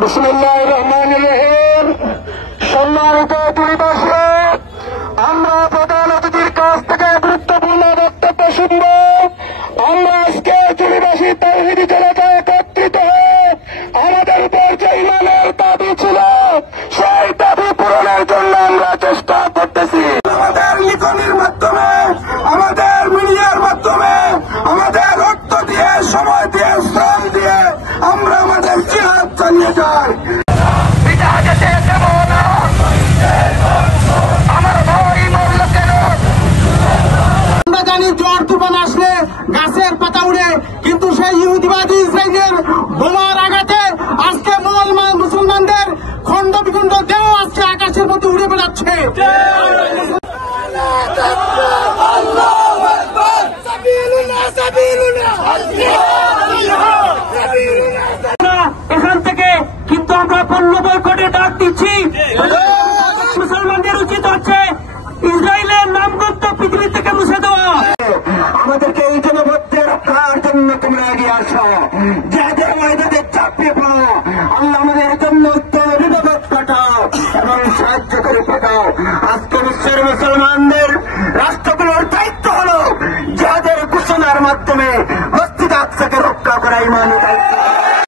বিসমিল্লাহির রহমানির রহিম। সম্মানিত পরিবেশক, আমরা প্রধান অতিথির কাছ থেকে গুরুত্বপূর্ণ বক্তব্য শুনব। আমরা আজকে জুড়িবাসী তাওহীদি জনতা একত্রিত হয়ে আমাদের উপর যে ইমানের দাবি ছিল সেই দাবি পূরণের জন্য আমরা চেষ্টা করতেছি। আমাদের লিখনির মাধ্যমে, আমাদের মিডিয়ার মাধ্যমে, আমাদের অর্থ দিয়ে, সময় দিয়ে, শ্রম দিয়ে আমরা আমাদের জিহাদ চালিয়ে যাই। আমরা জানি জ্বর তুফান আসলে গাছের পাতা উড়ে, কিন্তু সেই ইহুদিবাদী ইসরায়েলের বোমার আঘাতে আজকে মুসলমানদের খণ্ড বিখণ্ড দেহ আজকে আকাশের মধ্যে উড়ে বেড়াচ্ছে। এখান থেকে কিন্তু আমরা পণ্য বয়কটের ডাক দিচ্ছি। মুসলমানদের উচিত হচ্ছে ইসরায়েলের নামগন্ধ পৃথিবী থেকে মুছে দেওয়া। আমাদেরকে এই জনপথে রক্ষার জন্য তোমরা এগিয়ে আসো।